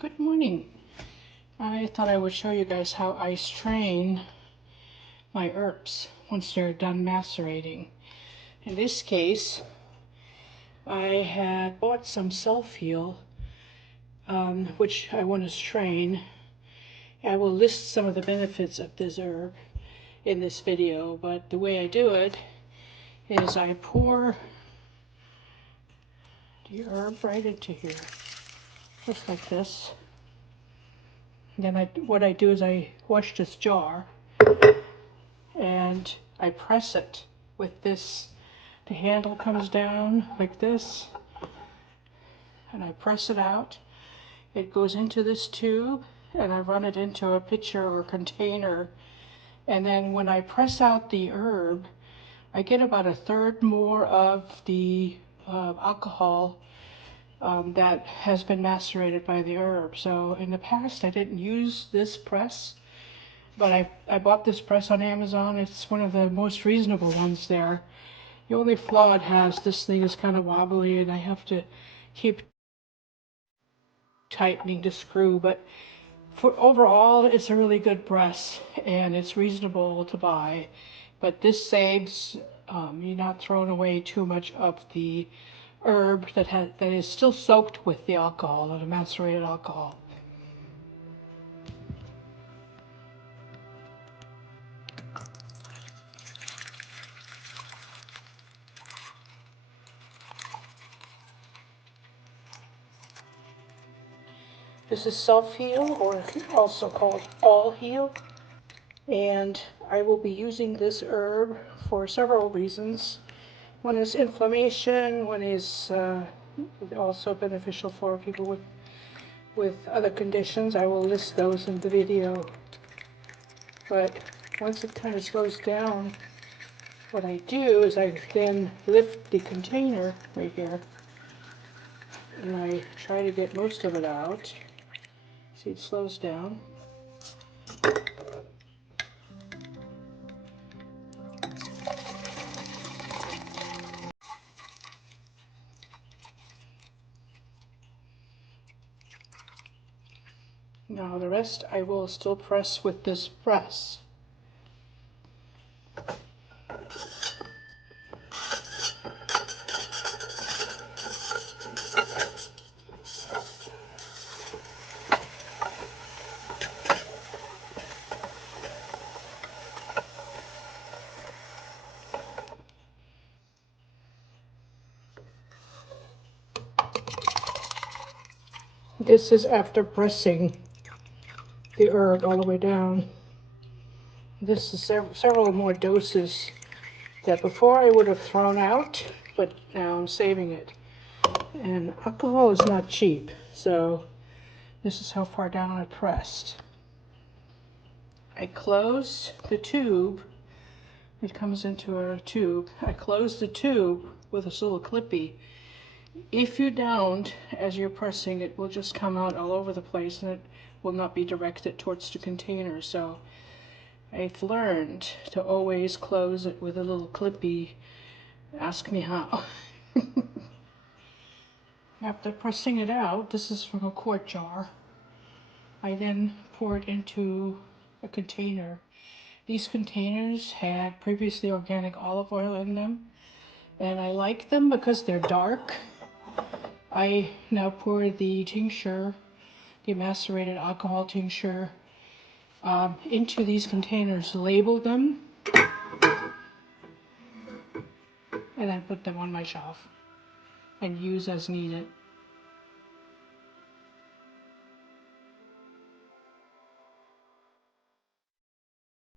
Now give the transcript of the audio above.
Good morning. I thought I would show you guys how I strain my herbs once they're done macerating. In this case, I had bought some self-heal, which I want to strain. I will list some of the benefits of this herb in this video, but the way I do it is I pour the herb right into here, just like this. And then what I do is I wash this jar and I press it with this. The handle comes down like this, and I press it out. It goes into this tube, and I run it into a pitcher or container. And then when I press out the herb, I get about a third more of the alcohol that has been macerated by the herb. So in the past I didn't use this press, but I bought this press on Amazon. It's one of the most reasonable ones there. The only flaw it has, this thing is kind of wobbly and I have to keep tightening the screw, but for overall it's a really good press and it's reasonable to buy. But this saves you're not throwing away too much of the herb that is still soaked with the alcohol, the macerated alcohol. This is self-heal, or also called all-heal, and I will be using this herb for several reasons. One is inflammation, one is also beneficial for people with other conditions. I will list those in the video. But once it kind of slows down, what I do is I then lift the container right here, and I try to get most of it out. See, it slows down. Now the rest I will still press with this press. This is after pressing the herb all the way down. This is several more doses that before I would have thrown out, but now I'm saving it. And alcohol is not cheap, so this is how far down I pressed. I closed the tube. It comes into a tube. I closed the tube with this little clippy. If you don't, as you're pressing, it will just come out all over the place and it will not be directed towards the container. So I've learned to always close it with a little clippy. Ask me how. After pressing it out, this is from a quart jar, I then pour it into a container. These containers had previously organic olive oil in them, and I like them because they're dark. I now pour the tincture, the macerated alcohol tincture, into these containers, label them, and then put them on my shelf and use as needed.